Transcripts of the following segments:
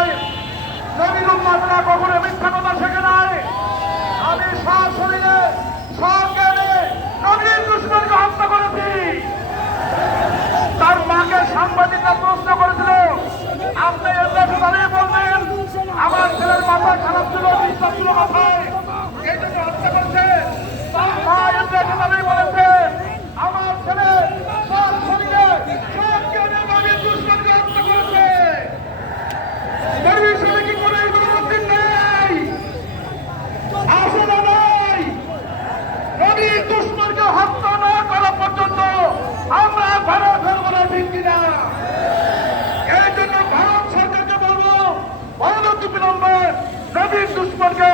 নয়, নবীর উম্মতরা কখনো মিথ্যা কথা শেখে নাই। আমি সশরীরে সজ্ঞানে নবীর দুশমনকে হত্যা করেছি। তার মাকে সাংবাদিকরা প্রশ্ন করেছিল, আপনি এর দেশে দাঁড়িয়ে বলবেন আমার ছেলের মাথা খারাপ ছিল, বিশ্বাস ছিল মাথায়, এই জন্য হত্যা করেছে। তার মা এর দেশে দাঁড়িয়ে বলেছে আমার ছেলে সশরীরে সজ্ঞানে নবীর দুশমনকে হত্যা করেছে। নবীর সাথে কি করে এগুলো মুসলিম নেই, আসলে নাই। নবীর দুশমনকে হত্যা না করা পর্যন্ত আমরা ঘরে ফেরবো না, ঠিক কিনা? এই জন্য ভারত সরকারকে বলবো অনতি বিলম্বে নবীর দুশমনকে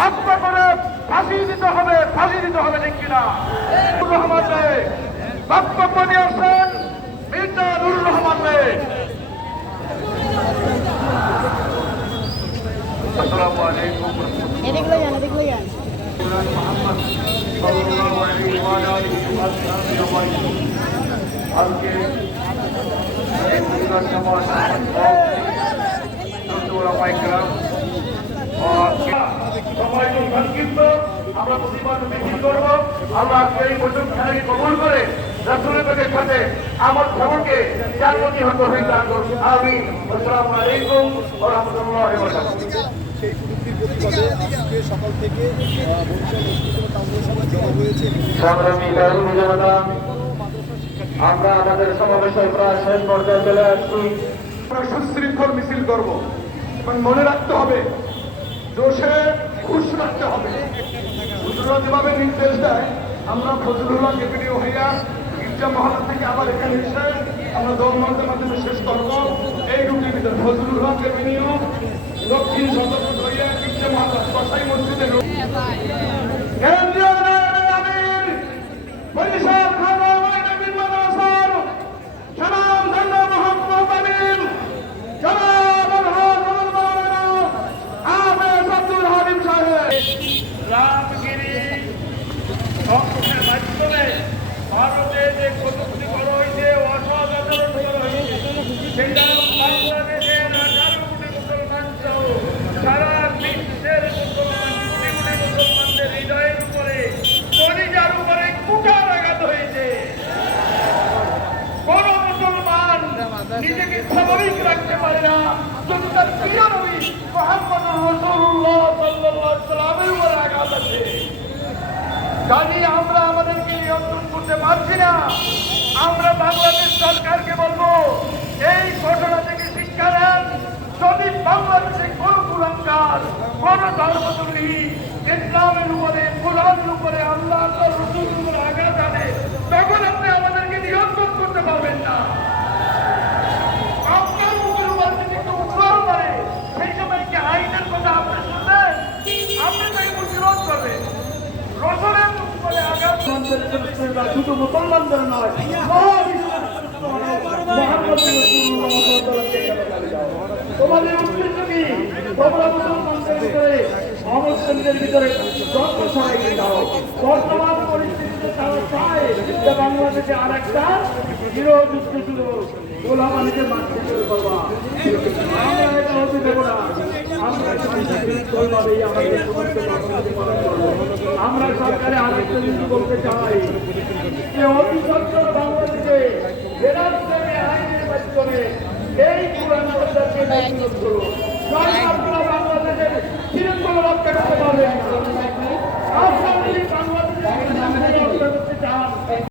হত্যা করে ফাঁসি দিতে হবে, ঠিক কিনা? রহমান রে বক্তব্য নিয়ে আসছেন মির্জা নুরুর রহমান রে। আসসালামু আলাইকুম। এদিকে যান। আজকে আমরা প্রতিবাদ মিছিল করব। আমরা এই বৈঠক খেলাকে কবুল করে রাসূলের সাথে আমার খবরকে জান্নাতি হতে দান করুন। আমিন। আসসালামু আলাইকুম ওয়া রাহমাতুল্লাহি ওয়া বারাকাতুহু। সেই কুটুক্তির প্রতিবাদে আজকে সকাল থেকে আমরা আমাদের সমাবেশের প্রায় শেষ পর্যায়ে চলে আসছি। আমরা সুশৃঙ্খল মিছিল করব এবং মনে রাখতে হবে দোষে ঘুষ রাখতে হবে। হুজুররা যেভাবে নির্দেশ দেয় আমরা ফজলুল্লাহ কেবিনীয় হইয়া গির্জা মহল্লা থেকে আবার এখানে এসে আমরা দৌড়ের মাধ্যমে শেষ করব। এই রুটির ভিতরে ফজলুল্লাহ কেবিনীয় দক্ষিণ সদর হইয়া গির্জা মহল্লা কসাই মসজিদে কেন্দ্রীয় আমির বরিশাল খান সালাম ধন্য মোহাম্মদ আমিন জনাব আহমেদ আব্দুল হালিম সাহেব রামগিরি সংসদের মাধ্যমে ভারতে যে কটূক্তি করা হয়েছে, অসদাচরণ করা হয়েছে, সেটা বাংলাদেশের 18 কোটি মুসলমান সহ সারা বিশ্বের মুসলমানদের হৃদয়ের উপরে কলিজার উপরে কুঠারাঘাত হয়েছে। কোন মুসলমান নিজেকে স্বাভাবিক রাখতে পারে না যদি তার প্রিয় নবী মুহাম্মদুর রাসূলুল্লাহ সাল্লাল্লাহু আলাইহি ওয়াসাল্লামের উপরে আঘাত আছে। জানি আমরা আমাদেরকে নিয়ন্ত্রণ করতে পারছি না। আমরা বাংলাদেশ সরকারকে বলবো এই ঘটনা থেকে শিক্ষা নেন। যদি বাংলাদেশে কোন কুলাঙ্গার, কোন ধর্মদ্রোহী ইসলামের উপরে, কোরআনের উপরে, আল্লাহ তার রাসূলের উপরে আঘাত আনে, তখন আপনি আমাদেরকে নিয়ন্ত্রণ করতে পারবেন না। আপনার মুখের উপর যদি কেউ উৎসাহ করে সেই সময় কি আইনের কথা আপনি শুনবেন? আপনি তাই প্রতিরোধ করবেন। রসুলের উপরে আঘাত শুধু মুসলমানদের নয়, তোমাদের উদ্দেশ্য কি? তোমরা মুসলমানদের ভিতরে, অমুসলিমদের ভিতরে যত সহায়তা দাও। বর্তমান পরিস্থিতিতে তারা চায় যে বাংলাদেশে আর একটা গৃহযুদ্ধ শুরু, গোলাবানিকে মারতে শুরু করবা। আমরা এটা হতে দেবো না। আমরা আমরা সরকারে আরেকটা জিনিস বলতে চাই যে অতি সত্তর বাংলাদেশে আইনের মাধ্যমে এই পুরান সরকারকে